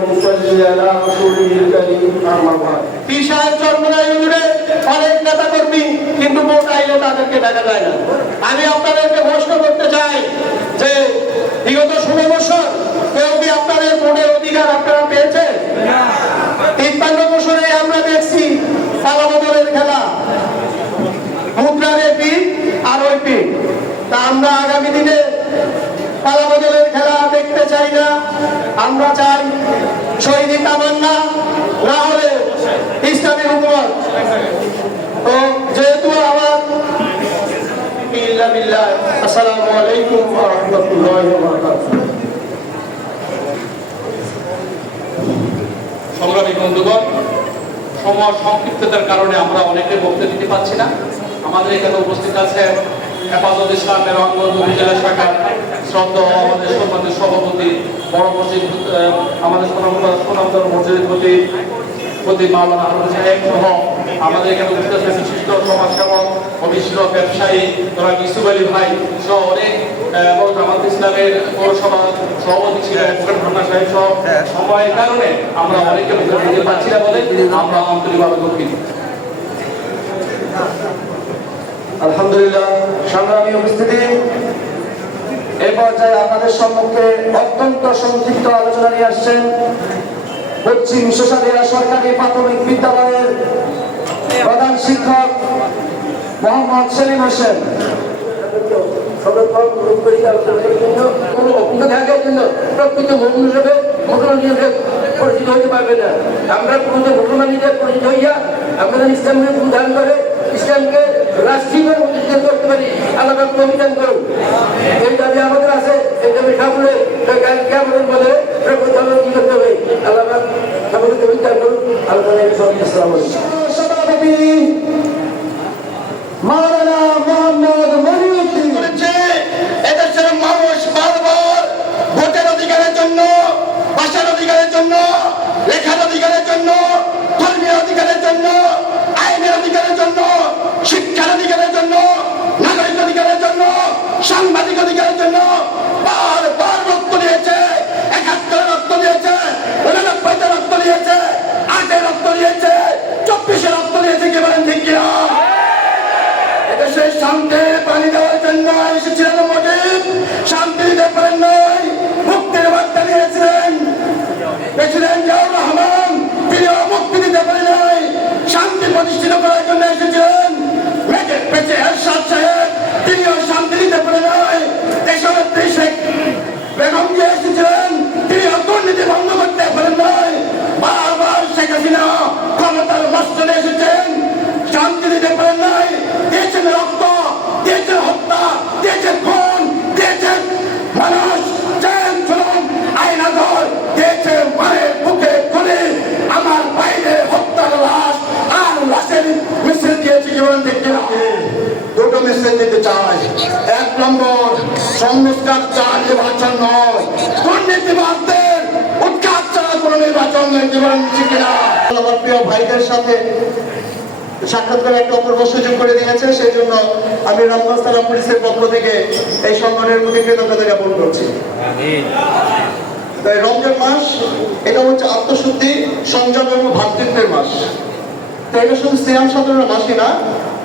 ونصلي على رسوله الكريم أما بعد বিশাল চন্দ্রায় জুড়ে অনেক নেতা কর্মী কিন্তু ভোট আইলে তাদেরকে দেখা যায় না আমি আপনাদেরকে প্রশ্ন করতে চাই যে বিগত ষোলো বছর কেউ কি আপনাদের ভোটের অধিকার আপনারা পেয়েছেন তিপ্পান্ন বছরে আমরা দেখছি পালাবদলের খেলা মুদ্রার পি আর ওই পি তা আমরা আগামী দিনে পালাবদলের খেলা দেখতে চাই না আমরা চাই শহীদ তামান্না না হলে ইসলামী হুকুমত। তো যেহেতু আমার আসসালামু আলাইকুম রাহমাতুল্লাহি সংগ্রামী বন্ধুগণ, সময় সংক্ষিপ্ততার কারণে আমরা অনেকে বক্তব্য দিতে পারছি না। আমাদের এখানে উপস্থিত আছে হেফাজত ইসলামের রংগঞ্জ উপজেলা শাখার শ্রদ্ধা আমাদের সম্মানিত সভাপতি, বড় মসজিদ আমাদের সোনামদার মসজিদের প্রতি প্রতি মাওলানা আহমদ সাহেব সহ আমাদের এখানে উপস্থিত আছে বিশিষ্ট সমাজসেবক ও বিশিষ্ট ব্যবসায়ী তোরা ইসুফ আলী ভাই সহ অনেক জামাত ইসলামের পৌরসভা সভাপতি ছিলেন ভান্না সাহেব সহ। সময়ের কারণে আমরা অনেকে বক্তব্য দিতে পারছি না বলে আমরা আন্তরিকভাবে দুঃখিত। আলহামদুলিল্লাহ, সংগ্রামী উপস্থিতি। এই পর্যায়ে আপনাদের সম্মুখে অত্যন্ত সংক্ষিপ্ত আলোচনা নিয়ে আসছেন পশ্চিম শোষাদিয়া সরকারি প্রাথমিক বিদ্যালয়ের প্রধান শিক্ষক মোহাম্মদ সেলিম হোসেন। পরিচিত পারবে না আমরা প্রকৃত হিসেবে পরিচিত হইয়া করে ইসলামকে রাষ্ট্রীয় প্রতিষ্ঠিত করতে পারি আল্লাহ অভিযান করুন। এই দাবি আমাদের আছে, এই দাবি সামনে কালকে আমাদের বলে প্রকৃত কি করতে হবে। আল্লাহ সকলকে অভিযান করুন আলাইকুম। সভাপতি সাংবাদিক অধিকারের জন্য বারবার রক্ত দিয়েছে, একাত্তরে রক্ত দিয়েছে, উননব্বইতে রক্ত দিয়েছে, আটে রক্ত দিয়েছে, চব্বিশে রক্ত দিয়েছে, কি বলেন ঠিক কিনা? এদেশে শান্তির পানি দেওয়ার জন্য এসেছিলেন মোটিভ শান্তি দিতে পারেন নাই, মুক্তির বার্তা দিয়েছিলেন। প্রেসিডেন্ট জিয়াউর রহমান, তিনিও মুক্তি দিতে পারেন নাই, শান্তি প্রতিষ্ঠিত করার জন্য এসেছিলেন। পেছে এরশাদ সাহেব তিনিও শান্তি দিতে পারেন নাই দেশনেত্রী শেখ বেগম যে এসেছিলেন। তিনিও দুর্নীতি ভঙ্গ করতে পারেন নাই। বারবার শেখ হাসিনা ক্ষমতার মস্তলে এসেছেন। শান্তি দিতে পারেন নাই। দিয়েছেন রক্ত, দিয়েছেন হত্যা, দিয়েছেন খুন, দিয়েছেন মানুষ জেল জুলুম আইনাঘর দিয়েছে মায়ের বুকে খুলে আমার বাইরে হত্যার লাশ আর লাশের মিছিল দিয়েছে জীবন দেখতে দুটো মেসেজ দিতে চাই এক নম্বর সংস্কার চার নির্বাচন নয়। দুর্নীতিবাদদের উৎখাত ছাড়া কোনো নির্বাচন জীবন কিনা। আমার প্রিয় ভাইদের সাথে সাক্ষাৎ করে একটা অপূর্ব সুযোগ করে দিয়েছে সেই জন্য আমি রামগঞ্জ থানা পুলিশের পক্ষ থেকে এই সম্মানের প্রতি কৃতজ্ঞতা জ্ঞাপন করছি। তাই রমজান মাস এটা হচ্ছে আত্মশুদ্ধি সংযম এবং ভাতৃত্বের মাস। তো এটা শুধু সিয়াম সাধনের মাসই না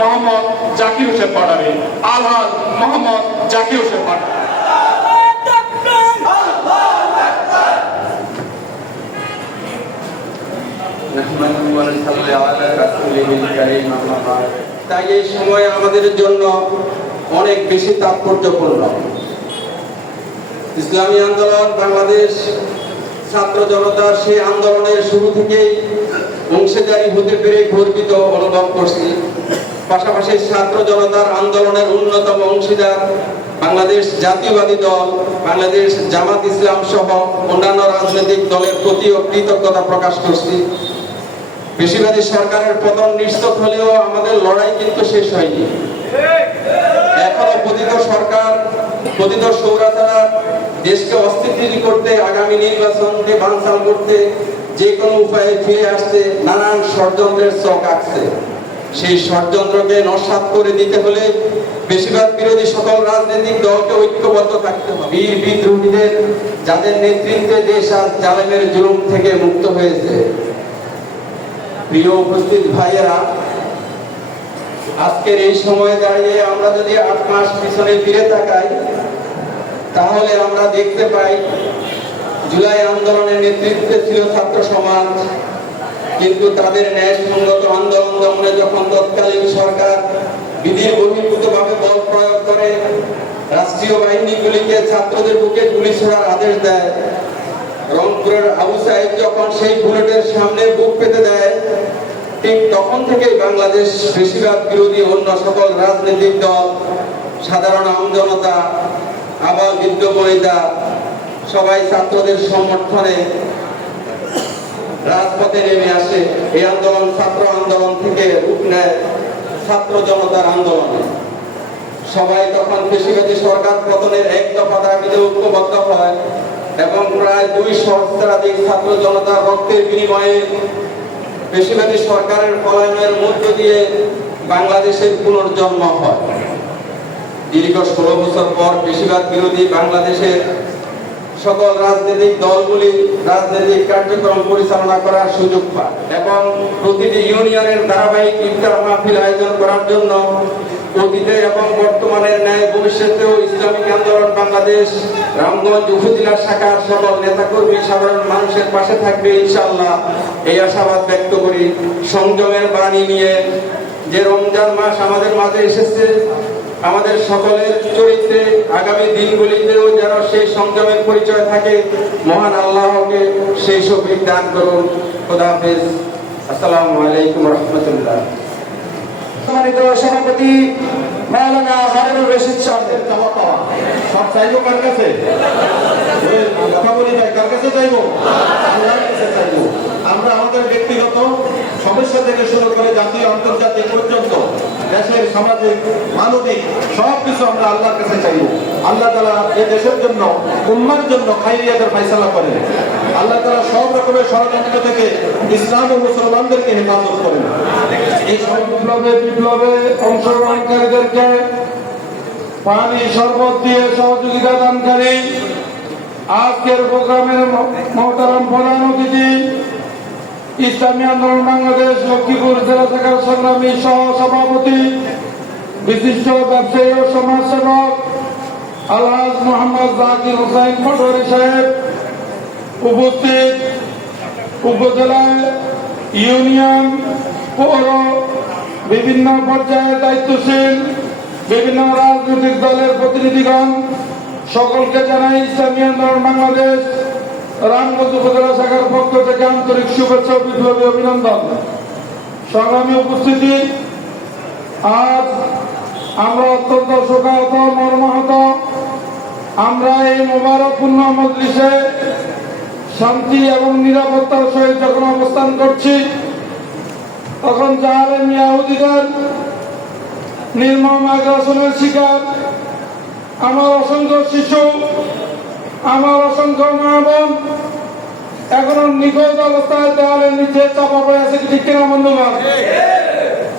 মোহাম্মদ জাকির হোসেন পাঠাবে। আলহাজ মোহাম্মদ জাকির হোসেন পাঠাবে। তাই এই সময় আমাদের জন্য অনেক বেশি তাৎপর্যপূর্ণ। ইসলামী আন্দোলন বাংলাদেশ ছাত্র জনতার সেই আন্দোলনের শুরু থেকেই অংশীদারি হতে পেরে গর্বিত অনুভব করছি। পাশাপাশি ছাত্র জনতার আন্দোলনের অন্যতম অংশীদার বাংলাদেশ জাতীয়বাদী দল, বাংলাদেশ জামাত ইসলাম সহ অন্যান্য রাজনৈতিক দলের প্রতিও কৃতজ্ঞতা প্রকাশ করছি। বেশিরভাগই সরকারের পতন নিশ্চিত হলেও আমাদের লড়াই কিন্তু শেষ হয়নি। এখনও পতিত সরকার, পতিত সৌরাচারা দেশকে অস্থিতিশীল করতে, আগামী নির্বাচনকে বানচাল করতে যে কোনো উপায়ে ফিরে আসতে নানান ষড়যন্ত্রের চক আঁকছে। সেই ষড়যন্ত্রকে নস্বাত করে দিতে হলে বেশিরভাগ বিরোধী সকল রাজনৈতিক দলকে ঐক্যবদ্ধ থাকতে হবে। বীর বিদ্রোহীদের, যাদের নেতৃত্বে দেশ আজ জালেমের জুলুম থেকে মুক্ত হয়েছে। প্রিয় উপস্থিত ভাইয়েরা, আজকের এই সময়ে দাঁড়িয়ে আমরা যদি আট মাস পিছনে ফিরে তাকাই, তাহলে আমরা দেখতে পাই, জুলাই আন্দোলনের নেতৃত্বে ছিল ছাত্র সমাজ কিন্তু তাদের ন্যায় ন্যায়সঙ্গত আন্দোলন দমনে যখন তৎকালীন সরকার বিধির বহির্ভূতভাবে বল প্রয়োগ করে, রাষ্ট্রীয় বাহিনীগুলিকে ছাত্রদের বুকে গুলি ছোড়ার আদেশ দেয়। রংপুরের আবু সাহেব যখন সেই বুলেটের সামনে বুক পেতে দেয়, ঠিক তখন থেকেই বাংলাদেশ বেশিরভাগ বিরোধী অন্য সকল রাজনৈতিক দল, সাধারণ আমজনতা আবার বৃদ্ধ বনিতা সবাই ছাত্রদের সমর্থনে রাজপথে নেমে আসে এই আন্দোলন, ছাত্র আন্দোলন থেকে রূপ নেয় ছাত্র জনতার আন্দোলনে। সবাই তখন বেশিরভাগই সরকার পতনের এক দফা দাবিতে ঐক্যবদ্ধ হয় এবং প্রায় দুই সহস্রাধিক ছাত্র জনতার রক্তের বিনিময়ে বেশিরভাগই সরকারের পলায়নের মধ্য দিয়ে বাংলাদেশের পুনর্জন্ম হয়। দীর্ঘ ষোলো বছর পর বেশিরভাগ বিরোধী বাংলাদেশের সকল রাজনৈতিক দলগুলি রাজনৈতিক কার্যক্রম পরিচালনা করার সুযোগ পায় এবং প্রতিটি ইউনিয়নের ধারাবাহিক ইফতার মাহফিল আয়োজন করার জন্য অতীতে এবং বর্তমানের ন্যায় ভবিষ্যতেও ইসলামিক আন্দোলন বাংলাদেশ, রামগঞ্জ উপজেলা শাখার সকল নেতাকর্মী সাধারণ মানুষের পাশে থাকবে ইনশাআল্লাহ। এই আশাবাদ ব্যক্ত করি। সংযমের বাণী নিয়ে যে রমজান মাস আমাদের মাঝে এসেছে আমাদের সকলের চরিত্রে আগামী দিনগুলিতেও যেন সেই সংযমের পরিচয় থাকে মহান আল্লাহকে সেই সবিক দান করুন। খোদা হাফেজ। আসসালামু আলাইকুম রহমতুল্লাহ। সম্মানিত সভাপতি মাওলানা হারুনুর রশিদ সাহেব চাওয়া পাওয়া। সব চাইব কার কাছে? কথা বলি ভাই কার কাছে চাইব? আল্লাহর কাছে চাইব। আমরা আমাদের সমস্যা থেকে শুরু করে জাতীয়, আন্তর্জাতিক পর্যন্ত দেশের সামাজিক, মানবিক সব কিছু আমরা আল্লাহর কাছে চাইব। আল্লাহ তালা এই দেশের জন্য, উম্মার জন্য খাইরিয়াদের ফাইসালা করেন। আল্লাহ তালা সব রকমের ষড়যন্ত্র থেকে ইসলাম ও মুসলমানদেরকে হেফাজত করেন। এই সব বিপ্লবে বিপ্লবে অংশগ্রহণকারীদেরকে পানি শরবত দিয়ে সহযোগিতা দানকারী, আজকের প্রোগ্রামের মহতারাম প্রধান অতিথি ইসলামী আন্দোলন বাংলাদেশ, লক্ষ্মীপুর জেলা শাখার সংগ্রামী সহ সভাপতি বিশিষ্ট ব্যবসায়ী ও সমাজসেবক আলহাজ মোহাম্মদ জাকির হুসাইন পটোয়ারি সাহেব উপস্থিত উপজেলায় ইউনিয়ন পৌর, বিভিন্ন পর্যায়ে দায়িত্বশীল, বিভিন্ন রাজনৈতিক দলের প্রতিনিধিগণ, সকলকে জানাই ইসলামী আন্দোলন বাংলাদেশ। রামগঞ্জ উপজেলা শাখার পক্ষ থেকে আন্তরিক শুভেচ্ছা বিপ্লবী অভিনন্দন। সংগ্রামী উপস্থিতি, আজ আমরা অত্যন্ত শোকাহত, মর্মাহত। আমরা এই মোবারকপূর্ণ মজলিসে শান্তি এবং নিরাপত্তার সহিত যখন অবস্থান করছি, তখন জাহালেন ইয়াহুদিদের নির্মম আগ্রাসনের শিকার আমার অসংখ্য শিশু আমার অসংখ্য মা বোন এখনও নিখোঁজ অবস্থায় দেওয়ালের নিচে চাপা পড়ে আছে ঠিক কিনা বন্ধুগণ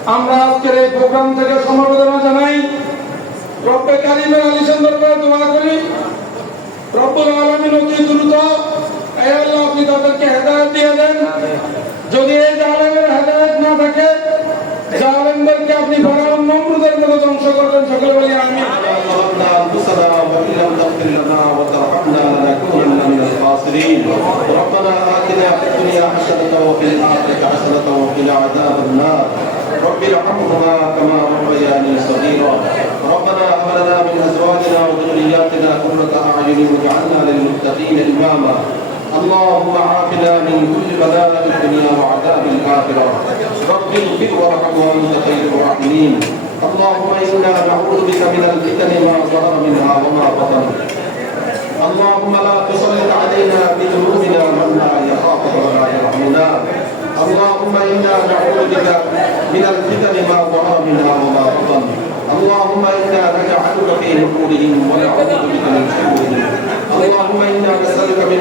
আমরা আজকের এই প্রোগ্রাম থেকে সমবেদনা জানাই রব্বে কারিমের আলী সুন্দর করে দোয়া করি রব্বুল আলামিন অতি দ্রুত আপনি তাদেরকে হেদায়েত দিয়ে দেন যদি এই জালেমের হেদায়েত না থাকে জালেমদেরকে আপনি নমরুদের মতো ধ্বংস করবেন সকলে বলি আমি الخاسرين ربنا آتنا في الدنيا حسنة وفي الآخرة حسنة وقنا عذاب النار. رب ارحمهما كما ربياني صغيرا. ربنا هب لنا من أزواجنا وذرياتنا قرة أعين واجعلنا للمتقين إماما. اللهم عافنا من كل بلاء الدنيا وعذاب الآخرة. رب اغفر وارحم وأنت خير الراحمين. اللهم إنا نعوذ بك من الفتن ما ظهر منها وما بطن. اللهم لا تسلط علينا بذنوبنا من لا يخافك ولا يرحمنا. اللهم إنا نعوذ بك من الفتن ما ظهر منها وما بطن. اللهم إنا نجعلك في نحورهم ونعوذ بك من شرورهم. اللهم إنا نسألك من